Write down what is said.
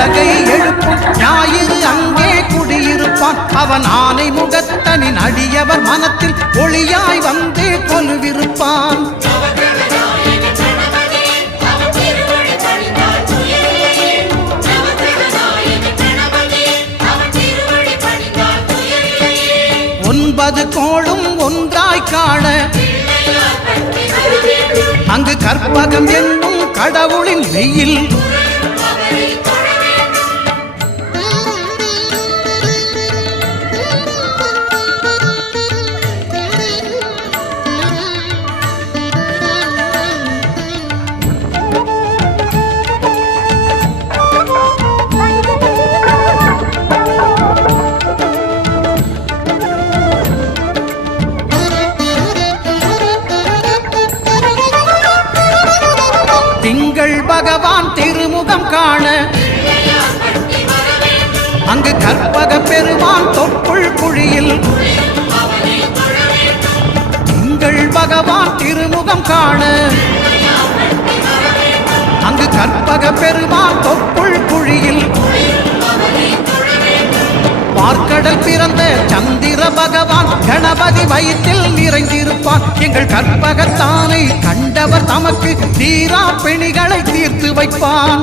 உலகை எழுப்பும் ஞாயிறு அங்கே குடியிருப்பான். அவன் ஆனை முகத்தனின் அடியவர் மனத்தில் ஒளியாய் வந்து கொலுவிருப்பான். ஒன்பது கோளும் ஒன்றாய் காண அங்கு கற்பகம் என்னும் கடவுளின் வெயில். திங்கள் பகவான் திருமுகம் காண அங்கு கற்பக பெருமான் தொப்புள் குழியில். திங்கள் பகவான் திருமுகம் காண அங்கு கற்பக பெருமான் தொப்புள் குழியில். பார்க்கடல் பிறந்த சந்திர பகவான் கணபதி வயிற்றில் நிறைந்திருப்பான். எங்கள் கற்பகத்தானை கண்டவர் தமக்கு தீரா பிணிகளை தீர்த்து வைப்பான்.